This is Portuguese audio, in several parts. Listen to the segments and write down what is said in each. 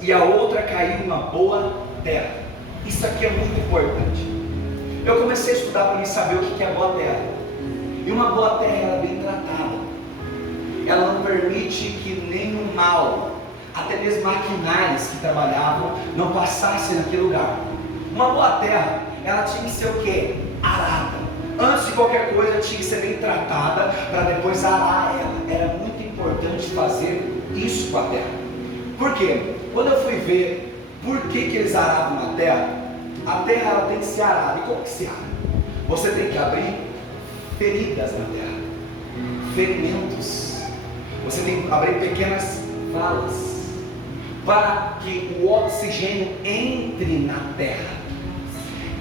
e a outra caiu em uma boa terra. Isso aqui é muito importante. Eu comecei a estudar para mim saber o que é boa terra. E uma boa terra é bem tratada. Ela não permite que nenhum mal, até mesmo maquinários que trabalhavam, não passassem naquele lugar. Uma boa terra, ela tinha que ser o quê? Arada. Antes de qualquer coisa, tinha que ser bem tratada para depois arar ela. Era muito importante fazer isso com a terra. Por quê? Quando eu fui ver por que eles aravam a terra ela tem que ser arada. E como que se ara? Você tem que abrir feridas na terra, ferimentos. Você tem que abrir pequenas valas para que o oxigênio entre na terra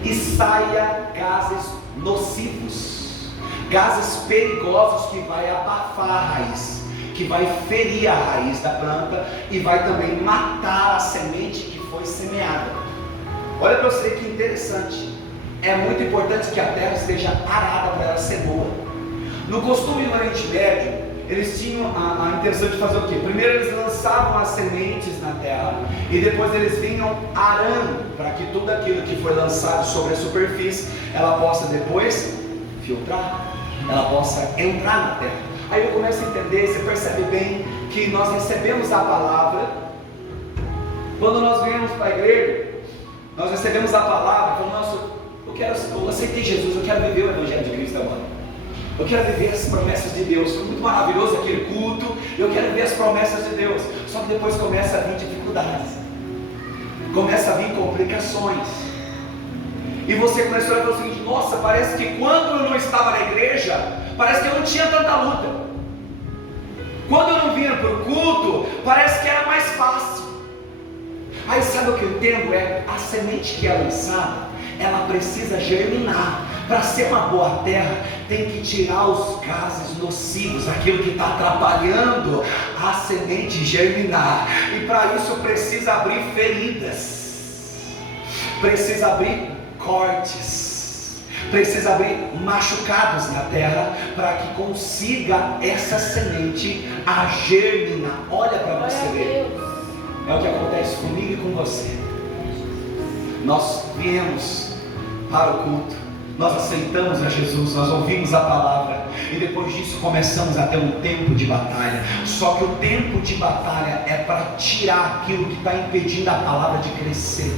e saia gases nocivos, gases perigosos que vai abafar a raiz, que vai ferir a raiz da planta e vai também matar a semente que foi semeada. Olha para você que interessante. É muito importante que a terra esteja arada para ela ser boa. No costume do Oriente Médio, eles tinham a intenção de fazer o quê? Primeiro eles lançavam as sementes na terra e depois eles vinham arando para que tudo aquilo que foi lançado sobre a superfície ela possa depois filtrar, ela possa entrar na terra. Aí eu começo a entender, você percebe bem que nós recebemos a palavra. Quando nós viemos para a igreja, nós recebemos a palavra, falamos, eu aceitei Jesus, eu quero viver o Evangelho de Cristo agora. Eu quero viver as promessas de Deus. Foi muito maravilhoso aquele culto. Eu quero ver as promessas de Deus. Só que depois começa a vir dificuldades, começa a vir complicações. E você começou a falar o seguinte: nossa, parece que quando eu não estava na igreja, parece que eu não tinha tanta luta. Quando eu não vinha para o culto, parece que era mais fácil. Aí sabe o que eu entendo? É a semente que é lançada, ela precisa germinar. Para ser uma boa terra, tem que tirar os gases nocivos, aquilo que está atrapalhando a semente germinar. E para isso precisa abrir feridas, precisa abrir cortes, precisa abrir machucados na terra, para que consiga essa semente a germinar. Olha para você ver. É o que acontece comigo e com você. Nós viemos para o culto, nós aceitamos a Jesus, nós ouvimos a palavra e depois disso começamos a ter um tempo de batalha. Só que o tempo de batalha é para tirar aquilo que está impedindo a palavra de crescer.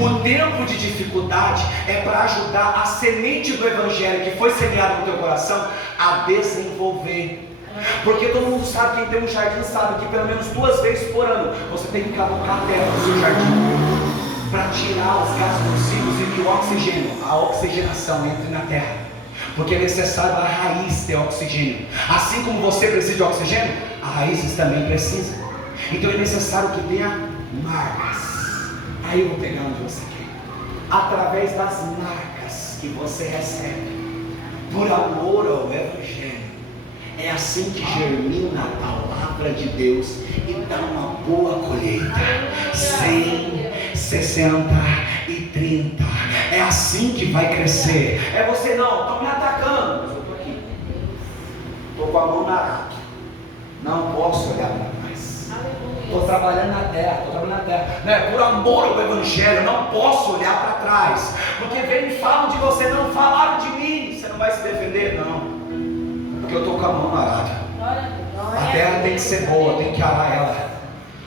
O tempo de dificuldade é para ajudar a semente do Evangelho que foi semeada no teu coração a desenvolver. Porque todo mundo sabe, quem tem um jardim sabe que pelo menos 2 vezes por ano você tem que cavucar a terra do seu jardim para tirar os gases nocivos e que o oxigênio, a oxigenação entre na terra. Porque é necessário a raiz ter oxigênio. Assim como você precisa de oxigênio, as raízes também precisam. Então é necessário que tenha marcas. Aí eu vou pegar onde você quer. Através das marcas que você recebe, por amor ao Evangelho, é assim que germina a palavra de Deus e dá uma boa colheita. 100, 60 e 30. É assim que vai crescer. É você, não, estão me atacando, mas eu estou aqui, estou com a mão na arada, não posso olhar para trás. Estou trabalhando na terra, né? Por amor ao Evangelho, não posso olhar para trás, porque vem e falam de você, não falaram de mim, você não vai se defender, não. Porque eu estou com a mão na arada. A terra tem que ser boa, tem que arar ela.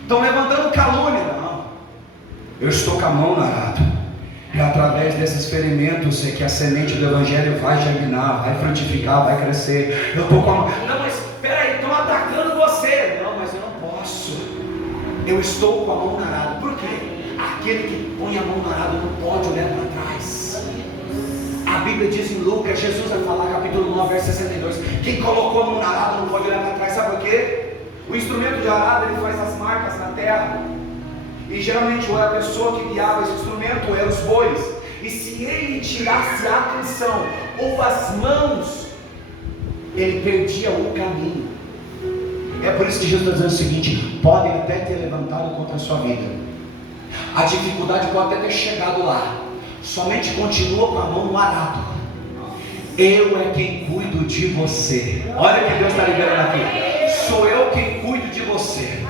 Estão levantando calúnia, não. Eu estou com a mão na arada. E através desses ferimentos é que a semente do Evangelho vai germinar, vai frutificar, vai crescer. Eu estou com a mão. Não, mas peraí, estão atacando você. Não, mas eu não posso. Eu estou com a mão na arada. Por quê? Aquele que põe a mão na arada não pode olhar para trás. A Bíblia diz em Lucas, Jesus vai falar, capítulo 9, verso 62, quem colocou a mão na arada não pode olhar para trás. Sabe por quê? O instrumento de arada, ele faz as marcas na terra, e geralmente a pessoa que guiava esse instrumento eram os bois, e se ele tirasse a atenção ou as mãos, ele perdia o caminho. É por isso que Jesus está dizendo o seguinte: podem até ter levantado contra a sua vida, a dificuldade pode até ter chegado lá, somente continua com a mão no arado. Eu é quem cuido de você. Olha que Deus está liberando aqui. Sou eu quem cuido de você.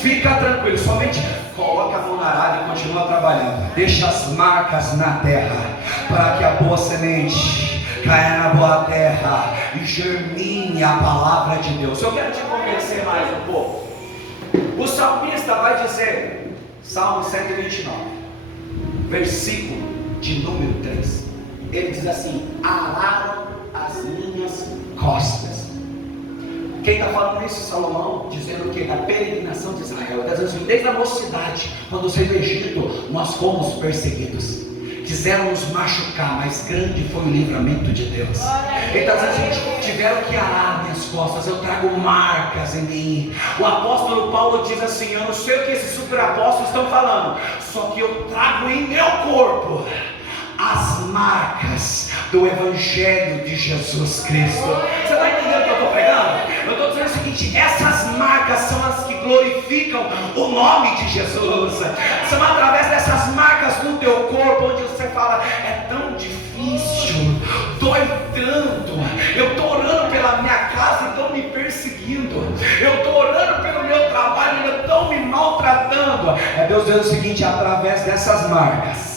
Fica tranquilo, somente coloca a mão na arada e continua trabalhando. Deixa as marcas na terra, para que a boa semente caia na boa terra e germine a palavra de Deus. Eu quero te convencer mais um pouco. O salmista vai dizer, Salmo 129, versículo de número 3. Ele diz assim: araram as minhas costas. Quem está falando isso? Salomão, dizendo o que? Da peregrinação de Israel. Está dizendo assim: desde a mocidade, quando saiu do Egito, nós fomos perseguidos. Quiseram nos machucar, mas grande foi o livramento de Deus. Ele está dizendo assim: tiveram que arar minhas costas, eu trago marcas em mim. O apóstolo Paulo diz assim: eu não sei o que esses super apóstolos estão falando, só que eu trago em meu corpo as marcas do Evangelho de Jesus Cristo. Você está entendendo o que eu estou pregando? Eu estou dizendo o seguinte: essas marcas são as que glorificam o nome de Jesus. São através dessas marcas no teu corpo, onde você fala: é tão difícil, dói tanto, eu estou orando pela minha casa e estão me perseguindo, eu estou orando pelo meu trabalho e estão me maltratando. É Deus dizendo o seguinte: através dessas marcas,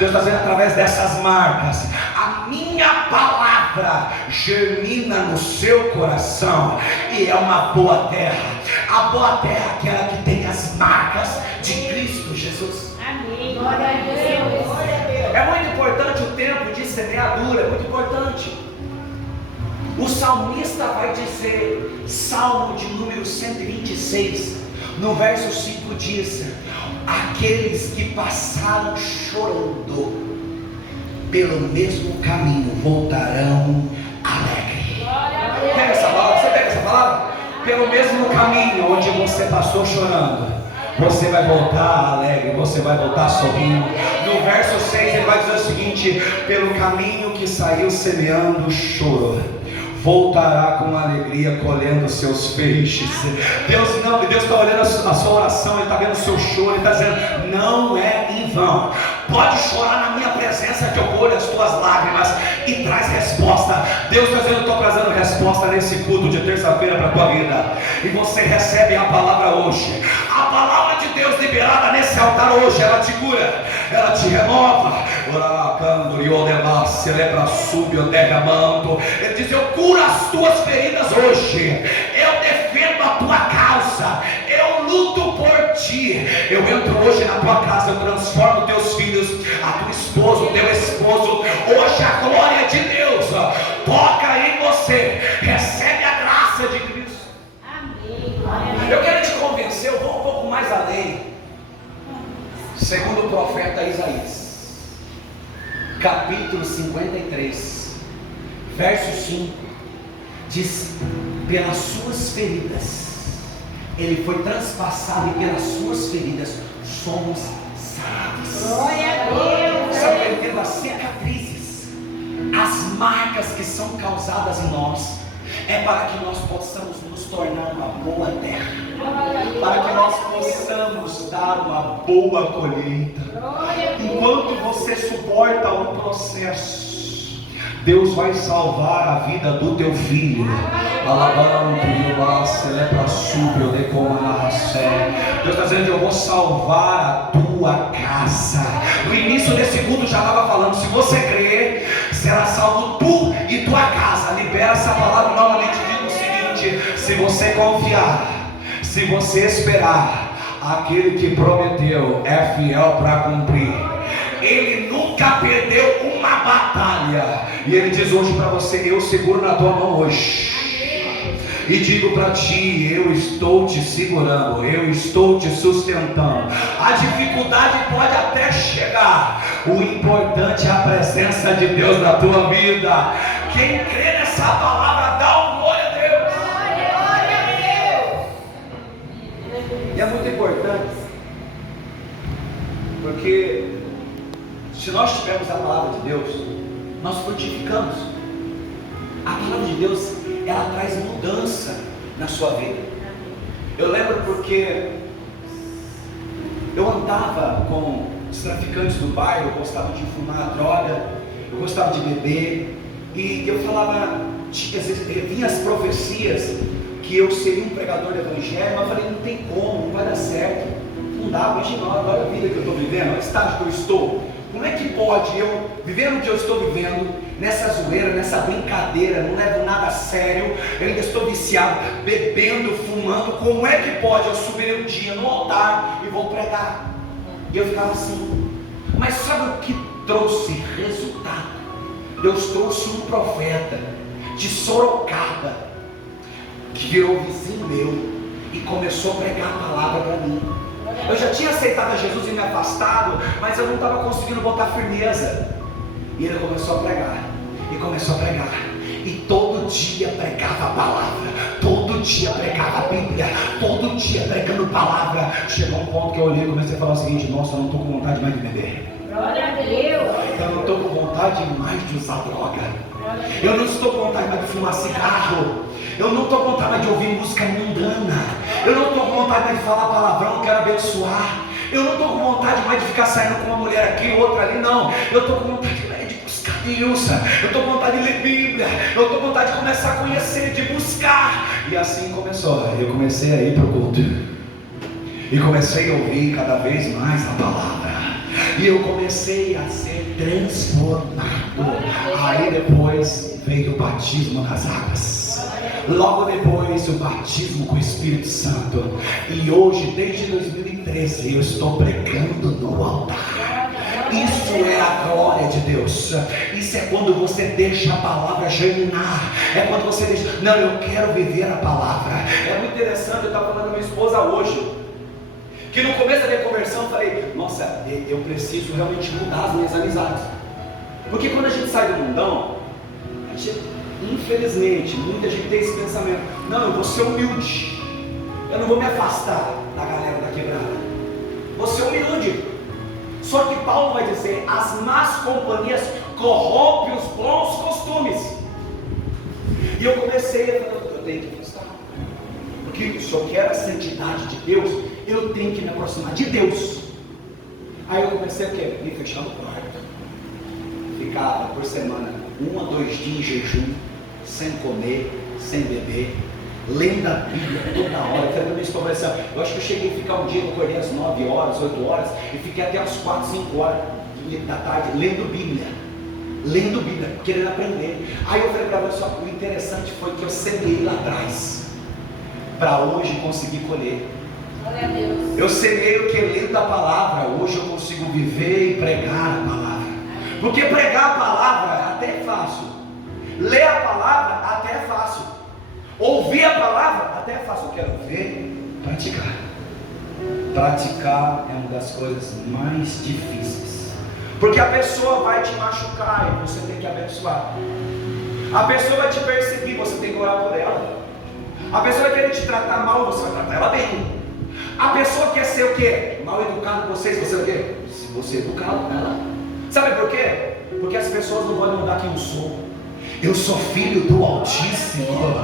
Deus está dizendo, através dessas marcas, a minha palavra germina no seu coração, e é uma boa terra. A boa terra é aquela que tem as marcas de Cristo Jesus. Amém. Glória a Deus. É muito importante o tempo de semeadura, é muito importante. O salmista vai dizer, Salmo de número 126, no verso 5 diz: aqueles que passaram chorando pelo mesmo caminho voltarão alegres. Pega essa palavra, você pega essa palavra? Pelo mesmo caminho onde você passou chorando, você vai voltar alegre, você vai voltar sorrindo. No verso 6 ele vai dizer o seguinte: pelo caminho que saiu semeando choro, voltará com alegria colhendo seus feixes. Deus está olhando a sua oração, Ele está vendo o seu choro, Ele está dizendo: não é em vão. Pode chorar na minha presença, que eu colho as tuas lágrimas e traz resposta. Deus está dizendo: eu estou trazendo resposta nesse culto de terça-feira para a tua vida, e você recebe a palavra hoje. A palavra de Deus liberada nesse altar hoje, ela te cura, ela te renova. Ele diz: eu curo as tuas feridas hoje, eu defendo a tua causa, eu luto por ti. Eu entro hoje na tua casa, eu transformo teus filhos, a tua esposa, o teu esposo. Hoje a glória de Deus toca em você, recebe a graça de Cristo. Amém. Eu quero te convencer, eu vou um pouco mais além. Segundo o profeta Isaías, capítulo 53, verso 5, diz: pelas suas feridas ele foi transpassado, e pelas suas feridas somos sarados. Glória a Deus. Sabe, eu entendo as cicatrizes, as marcas que são causadas em nós, é para que nós possamos nos tornar uma boa terra, para que nós possamos dar uma boa colheita. Enquanto você suporta um processo, Deus vai salvar a vida do teu filho. Deus está dizendo: eu vou salvar a tua casa. No início desse culto já estava falando: se você crer, será salvo tu e tua casa. Libera essa palavra novamente. Diz o seguinte: se você confiar, se você esperar, aquele que prometeu é fiel para cumprir. Ele nunca perdeu uma batalha. E Ele diz hoje para você: eu seguro na tua mão hoje, e digo para ti: eu estou te segurando, eu estou te sustentando. A dificuldade pode até chegar, o importante é a presença de Deus na tua vida. Quem crê nessa palavra, dá um glória a Deus. Glória a Deus. E é muito importante, porque se nós tivermos a palavra de Deus, nós frutificamos. A palavra de Deus, ela traz mudança na sua vida. Eu lembro porque eu andava com os traficantes do bairro, eu gostava de fumar droga, eu gostava de beber, e eu falava, às vezes vinha as profecias que eu seria um pregador do evangelho, mas eu falei, não tem como, não vai dar certo, não dá, imagina, olha a vida que eu estou vivendo, olha o estágio que eu estou, como é que pode eu viver o que eu estou vivendo, nessa zoeira, nessa brincadeira, não levo nada a sério, eu ainda estou viciado, bebendo, fumando, como é que pode eu subir um dia no altar e vou pregar? E eu ficava assim, mas sabe o que trouxe resultado? Deus trouxe um profeta de Sorocaba, que virou vizinho meu e começou a pregar a palavra para mim. Eu já tinha aceitado a Jesus e me afastado, mas eu não estava conseguindo botar firmeza. E ele começou a pregar, e começou a pregar, e todo dia pregava a palavra, todo dia pregava a Bíblia, todo dia pregando palavra. Chegou um ponto que eu olhei e comecei a falar o seguinte: nossa, eu não estou com vontade mais de beber, Glória a Deus. eu não estou com vontade mais de usar droga, eu não estou com vontade mais de fumar cigarro, eu não estou com vontade mais de ouvir música mundana, eu não estou com vontade mais de falar palavrão, eu quero abençoar, eu não estou com vontade mais de ficar saindo com uma mulher aqui, outra ali, não, eu estou com vontade de buscar Deus, eu estou com vontade de ler Bíblia, eu estou com vontade de começar a conhecer, de buscar. E assim começou, eu comecei a ir para o culto, e comecei a ouvir cada vez mais a palavra, e eu comecei a ser transformado. Aí depois veio o batismo nas águas, logo depois o batismo com o Espírito Santo, e hoje desde 2013 eu estou pregando no altar. Isso é a glória de Deus. Isso é quando você deixa a palavra germinar, é quando você deixa, não, eu quero viver a palavra. É muito interessante, eu estava falando com minha esposa hoje, que no começo da minha conversão eu falei, nossa, eu preciso realmente mudar as minhas amizades, porque quando a gente sai do mundão, a gente, infelizmente, muita gente tem esse pensamento, não, eu vou ser humilde, eu não vou me afastar da galera da quebrada, vou ser humilde. Só que Paulo vai dizer, as más companhias corrompem os bons costumes. E eu comecei a falar, eu tenho que afastar, porque se eu quero a santidade de Deus, eu tenho que me aproximar de Deus. Aí eu comecei a quê? Me fechar no quarto, ficava por semana 1 a 2 dias em jejum, sem comer, sem beber, lendo a Bíblia toda hora. Eu falei para minha esposa assim, eu acho que eu cheguei a ficar um dia, eu acordei às 9 horas, 8 horas, e fiquei até às 4, 5 horas da tarde lendo Bíblia, querendo aprender. Aí eu falei para ela, só o interessante foi que eu semeei lá atrás, para hoje conseguir colher. Glória a Deus. Eu semeei o que? Lendo a palavra, hoje eu consigo viver e pregar a palavra, porque pregar a palavra até é fácil, ler a palavra até é fácil, ouvir a palavra até é fácil, eu quero ver, praticar. Praticar é uma das coisas mais difíceis, porque a pessoa vai te machucar e você tem que abençoar. A pessoa vai te perseguir, você tem que orar por ela. A pessoa vai querer te tratar mal, você vai tratar ela bem. A pessoa quer ser o quê? Mal educado com vocês, você é o quê? Se você é educado com ela. Sabe por quê? Porque as pessoas não podem mudar quem eu sou. Eu sou filho do Altíssimo.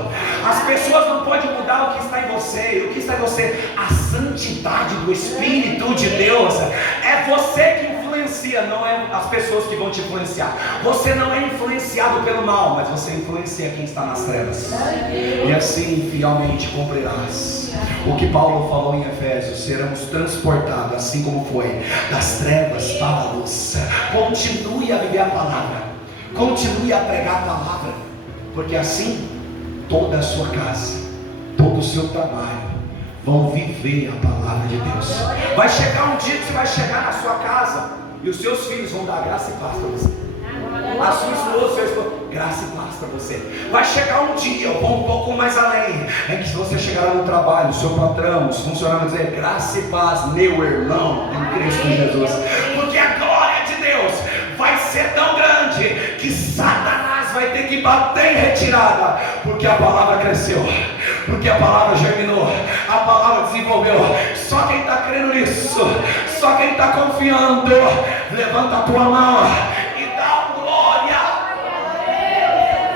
As pessoas não podem mudar o que está em você. E o que está em você? A santidade do Espírito de Deus. É você que influencia, não é as pessoas que vão te influenciar. Você não é influenciado pelo mal, mas você influencia quem está nas trevas. E assim fielmente cumprirás o que Paulo falou em Efésios: seremos transportados, assim como foi, das trevas para a luz. Continue a viver a palavra, continue a pregar a palavra, porque assim toda a sua casa, todo o seu trabalho vão viver a palavra de Deus. Vai chegar um dia que você vai chegar na sua casa e os seus filhos vão dar graça e paz para você. A sua esposa, seu esposo, graça e paz para você. Vai chegar um dia, eu vou um pouco mais além, é que se você chegar lá no trabalho, o seu patrão, os funcionários vão dizer graça e paz, meu irmão, em Cristo Jesus. Porque a glória de Deus vai ser tão grande que Satanás vai ter que bater em retirada, porque a palavra cresceu, porque a palavra germinou, a palavra desenvolveu. Só quem está crendo nisso, só quem está confiando, levanta a tua mão